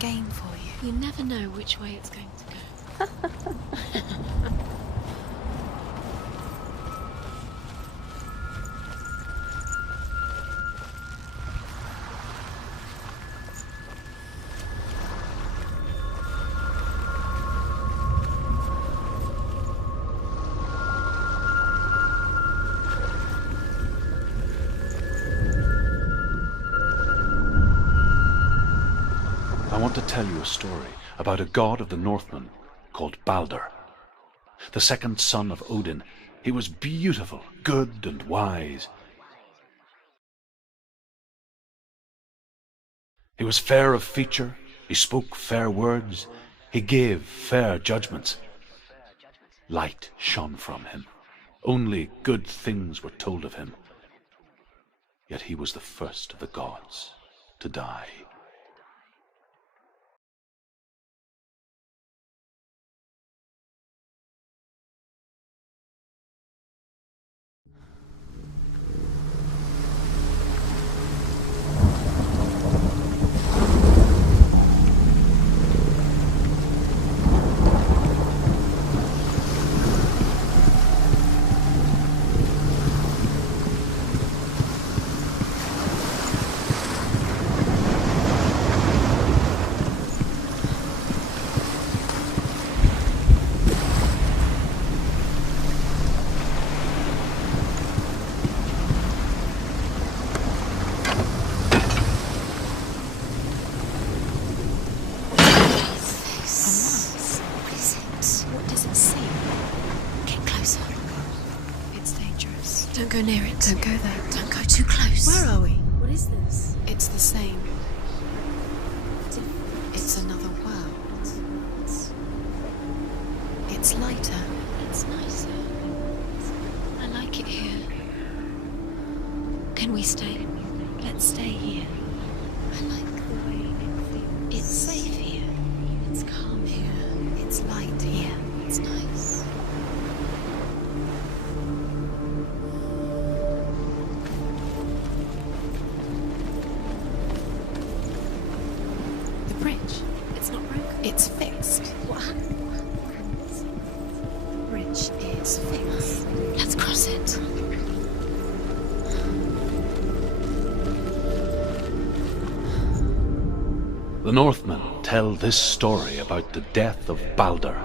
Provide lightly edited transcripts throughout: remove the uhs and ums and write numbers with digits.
game for you. You never know which way it's going to go. I want to tell you a story about a god of the Northmen called Balder. The second son of Odin, he was beautiful, good and wise. He was fair of feature, he spoke fair words, he gave fair judgments. Light shone from him. Only good things were told of him. Yet he was the first of the gods to die. Don't go near it. Don't go there. Don't go too close. Where are we? What is this? It's the same. It's another world. It's lighter. It's nicer. I like it here. Can we stay? Let's stay here. I like the way it feels. It's safe here. It's calm here. It's light here. It's nice. It's fixed. What happens? The bridge is fixed. Let's cross it. The Northmen tell this story about the death of Balder.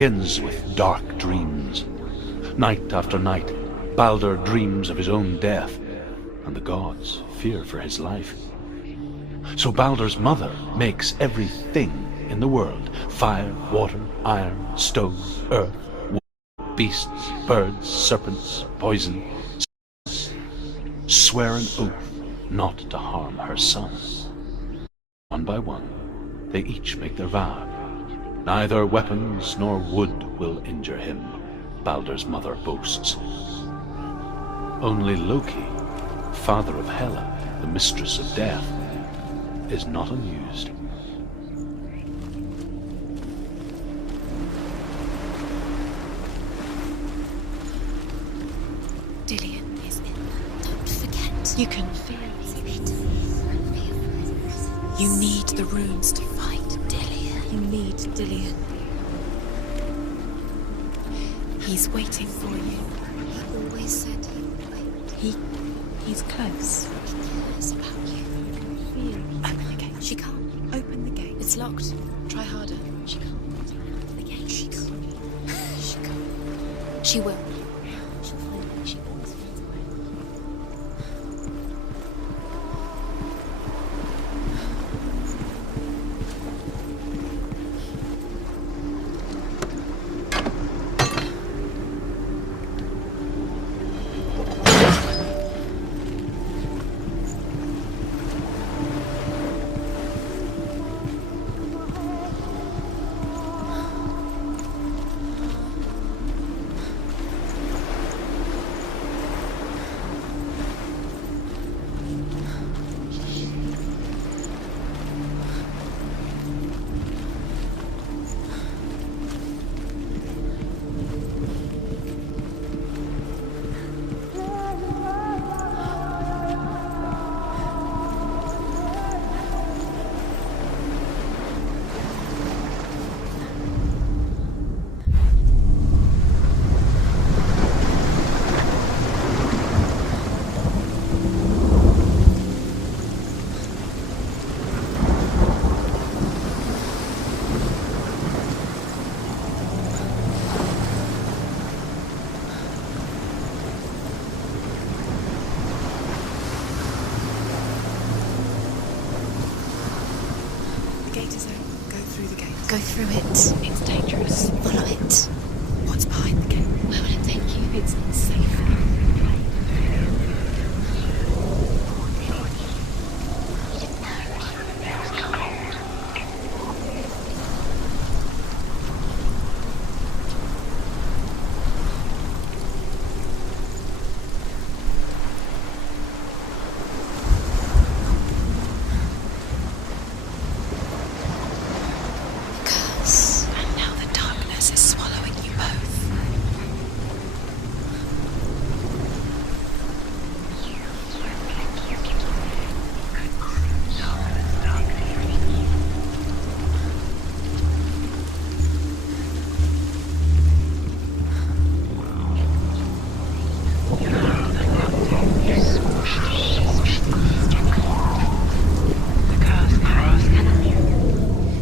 It begins with dark dreams. Night after night, Balder dreams of his own death, and the gods fear for his life. So Balder's mother makes everything in the world, fire, water, iron, stone, earth, wood, beasts, birds, serpents, poison, swear an oath not to harm her son. One by one, they each make their vow. Neither weapons nor wood will injure him, Balder's mother boasts. Only Loki, father of Hela, the mistress of death, is not amused. Dilion is in there. Don't forget. You can feel it. You need the runes to fight Dilion. You need Dilion. He's waiting for you. He always said he would wait. He's close. He cares about you. Open the gate. She can't. Open the gate. It's locked. Try harder. She can't. Open the gate. She can't. She can't. She will. She'll find me. She always finds a way. Go through it. It's dangerous. Follow it. What's behind the gate? Where will it take you? It's not safe. And now the darkness is swallowing you both.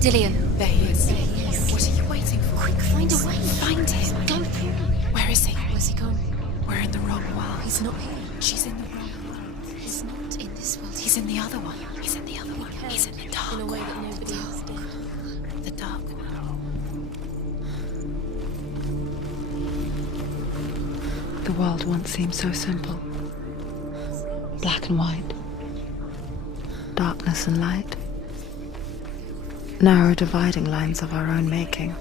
Dilion. There he is. Yes. What are you waiting for? Quick, find a way. Find him. Go through. Where is he? Where's he gone? We're in the wrong world. He's not here. She's in the wrong world. He's not in this world. He's in the other one. He's in the other one. He's in the dark in a way that world. nobody else did. The dark world. The world once seemed so simple. Black and white. Darkness and light. Narrow dividing lines of our own making.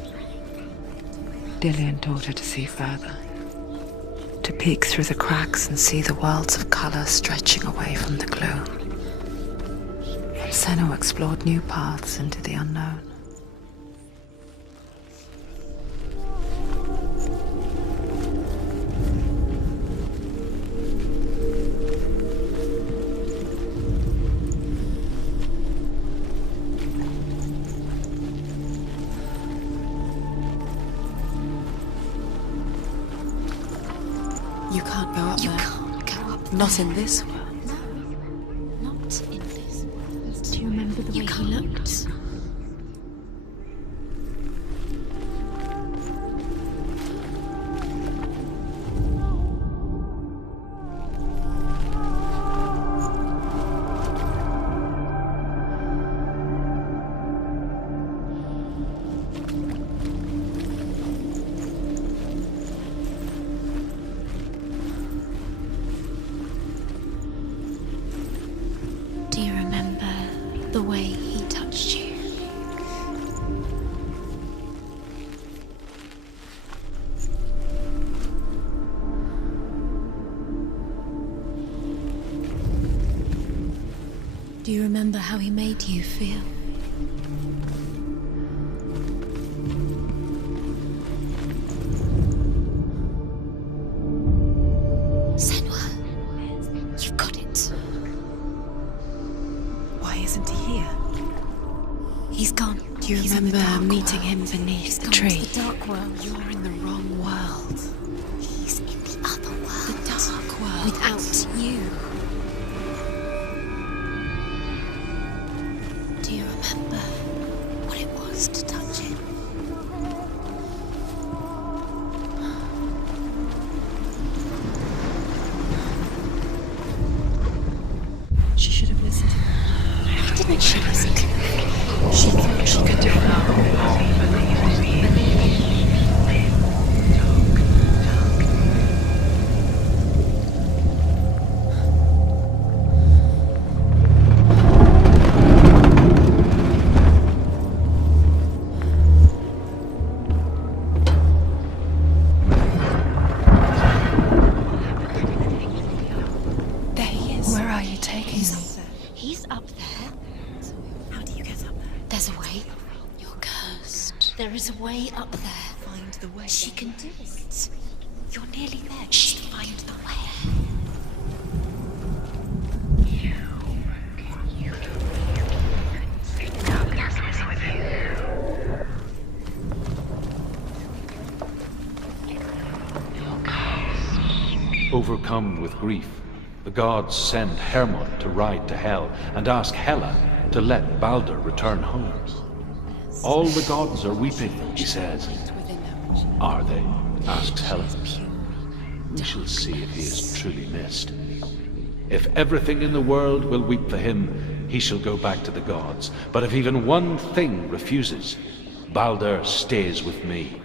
Dilion taught her to see further. To peek through the cracks and see the worlds of color stretching away from the gloom. And Senua explored new paths into the unknown. You can't go up You there. can't go up there. Not in this world. No, not in this world. Do you remember the You way he can't. looked? Do you remember the way he touched you? Do you remember how he made you feel? Senua, you've got it. Why isn't he here? He's gone. Do you He's in the remember dark meeting world. him beneath He's the gone tree? to the dark world. You're in the wrong world. He's in the other world. The dark world. Without you. Do you remember what it was to touch him? She should have listened. Why didn't she listen to me? She thought she could do it. There he is. Where are you taking He's me? up there. He's up there. How do you get up there? There's a way. You're cursed. There is a way up there. Find the way. She can do it. You're nearly there. Just find the way. Overcome with grief, the gods send Hermod to ride to Hell and ask Hela to let Balder return home. All the gods are weeping, he says. Are they? Asks Hela. We shall see if he is truly missed. If everything in the world will weep for him, he shall go back to the gods. But if even one thing refuses, Balder stays with me.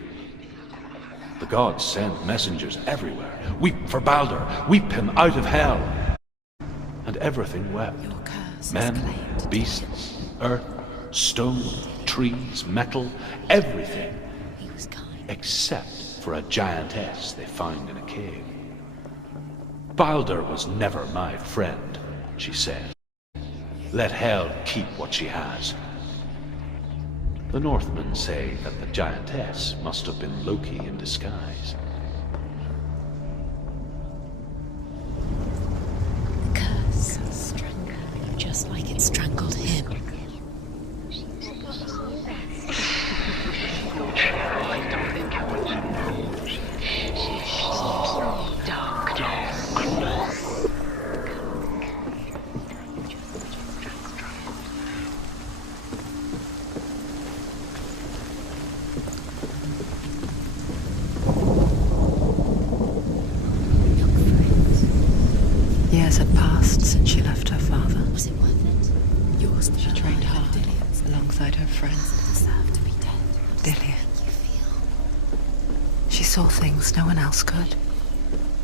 The gods send messengers everywhere. Weep for Balder, weep him out of hell. And everything wept. Your curse is Men, claimed. beasts, earth, stone, trees, metal, everything. He was kind. Except for a giantess they found in a cave. Balder was never my friend, she said. Let Hel keep what she has. The Northmen say that the giantess must have been Loki in disguise. The curse strangled you just like it strangled him. Years had passed since she left her father. Was it worth it? Yours to She the trained life of hard Dilion. alongside her friends. Deserve to be dead. How does that Dilion. make you feel? She saw things no one else could.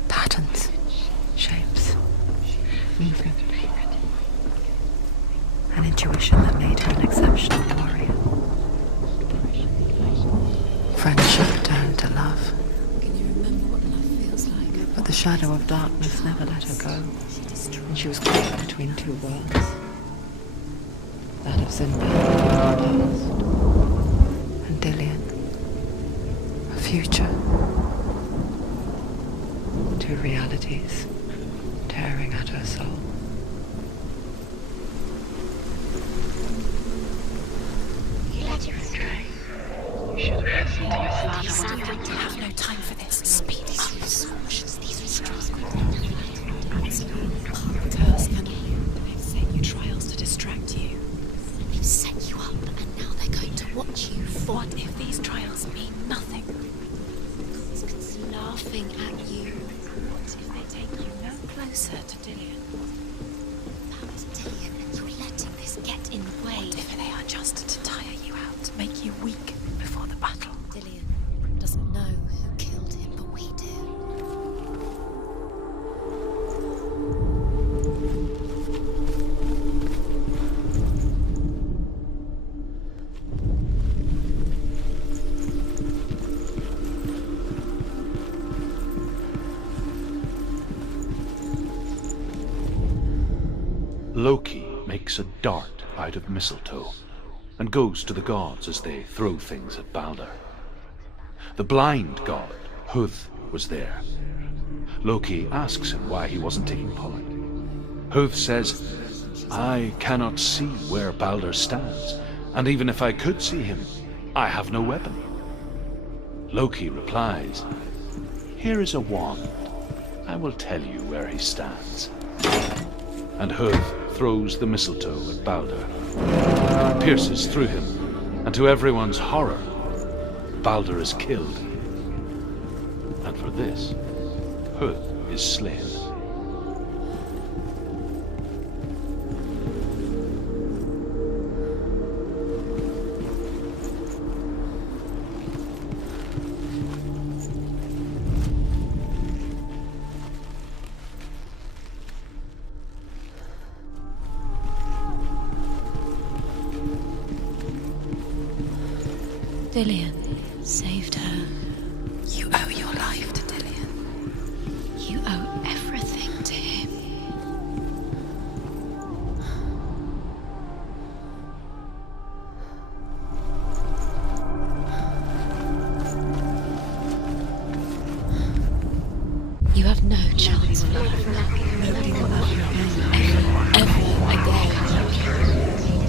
Patterns, shapes, movement. An intuition that made her an exceptional warrior. Friendship turned to love, Can you remember what love feels like? but the shadow of darkness never let her go, and she was caught between two worlds. That of Sinbad, the past, and Dilion, a future. Two realities tearing at her soul. You let him stray. You should have listened to your father. You have no time for this. Speed up. These restraints. Curse cannot. They've set you trials to distract you. They've set you up, and now they're going to watch you. What if these trials mean nothing? It's laughing at you. What if they take you no closer to Dilion? Perhaps Dilion, and you're letting this get in the way. What if they are just to tire you out, to make you weak before the battle? Dilion doesn't know who killed him, but we do. Loki makes a dart out of mistletoe and goes to the gods as they throw things at Balder. The blind god, Huth, was there. Loki asks him why he wasn't taking part. Huth says, I cannot see where Balder stands, and even if I could see him, I have no weapon. Loki replies, here is a wand. I will tell you where he stands. And Huth throws the mistletoe at Balder. It pierces through him, and to everyone's horror, Balder is killed. And for this, Huth is slain. Dilion saved her. You owe your life to Dilion. You owe everything to him. You have no chance. Nobody will love you again. Ever again.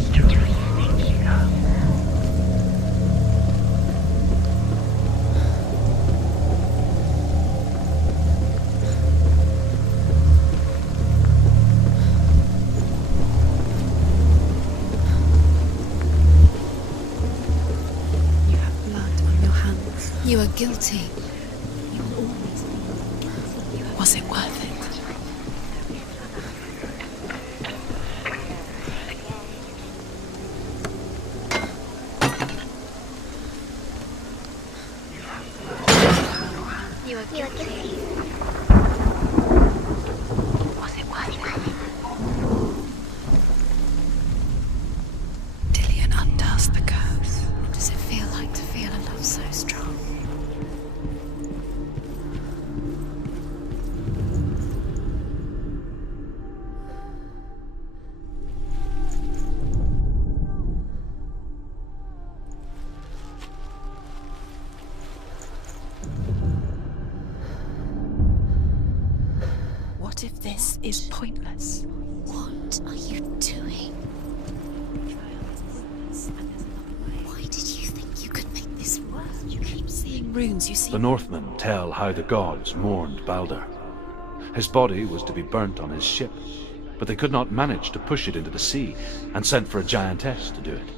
You are guilty. You will always be. Was it worth it? Was it worth it? Dilion undoes the curse. What does it feel like to feel a love so strong? What if this is pointless? What are you doing? Why did you think you could make this work? You keep seeing runes, you see. The Northmen tell how the gods mourned Balder. His body was to be burnt on his ship, but they could not manage to push it into the sea, and sent for a giantess to do it.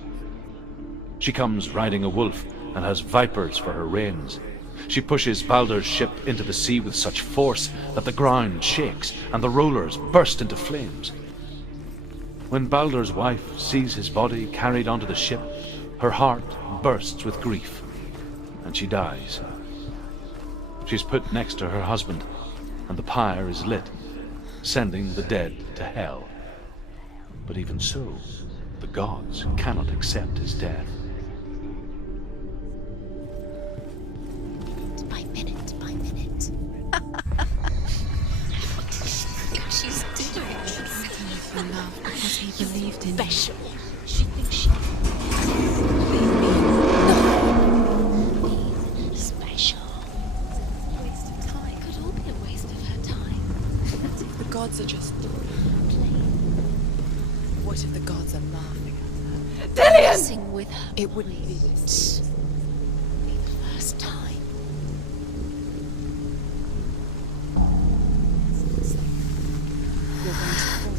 She comes riding a wolf and has vipers for her reins. She pushes Balder's ship into the sea with such force that the ground shakes and the rollers burst into flames. When Balder's wife sees his body carried onto the ship, her heart bursts with grief, and she dies. She's put next to her husband, and the pyre is lit, sending the dead to hell. But even so, the gods cannot accept his death. By minute. What does she think she's doing? For love because he believed in Special. She thinks she special. Waste of time. Could all be a waste of her time. The gods are just What if the gods are laughing at her? Dancing with her. It wouldn't be this. Be the first time.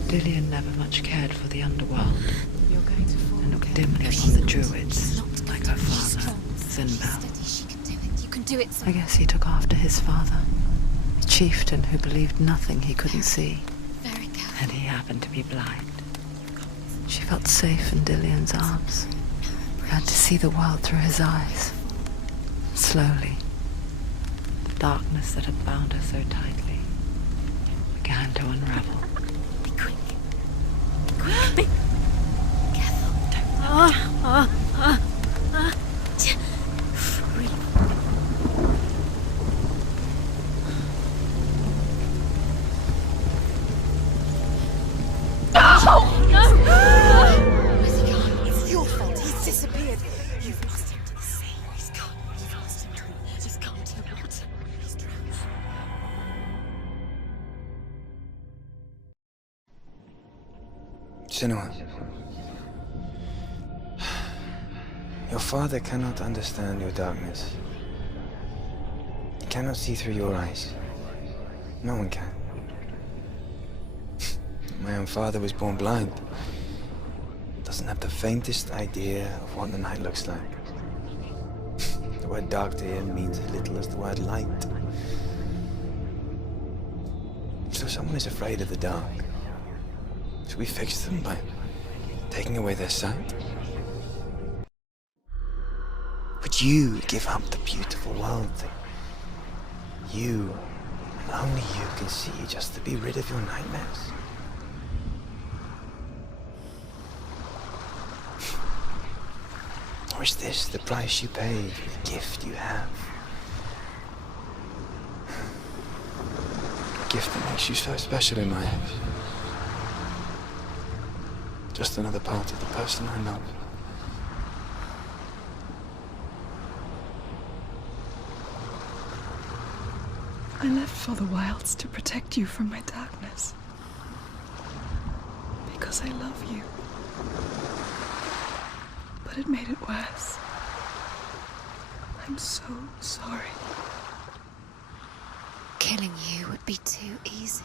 Dilion never much cared for the underworld You're going to fall. and looked dimly upon the druids, like her father, Sinbad. Steady, she can do it. You can do it. I guess he took after his father, a chieftain who believed nothing he couldn't see, Very careful. and he happened to be blind. She felt safe in Dilion's arms, had to see the world through his eyes. Slowly, the darkness that had bound her so tightly began to unravel. Be quick. Be careful. Where's he gone? It's your fault. He's disappeared. You've lost him to the sea. He's gone. You've lost him to the He's gone to the water. He's drowned. Senua, your father cannot understand your darkness. He cannot see through your eyes. No one can. My own father was born blind. Doesn't have the faintest idea of what the night looks like. The word dark to him means as little as the word light. So if someone is afraid of the dark, should we fix them by taking away their sight? Would you give up the beautiful world that you, and only you, can see just to be rid of your nightmares? Or is this the price you pay for the gift you have? A gift that makes you so special in my eyes. Just another part of the person I love. I left for the wilds to protect you from my darkness. Because I love you. But it made it worse. I'm so sorry. Killing you would be too easy.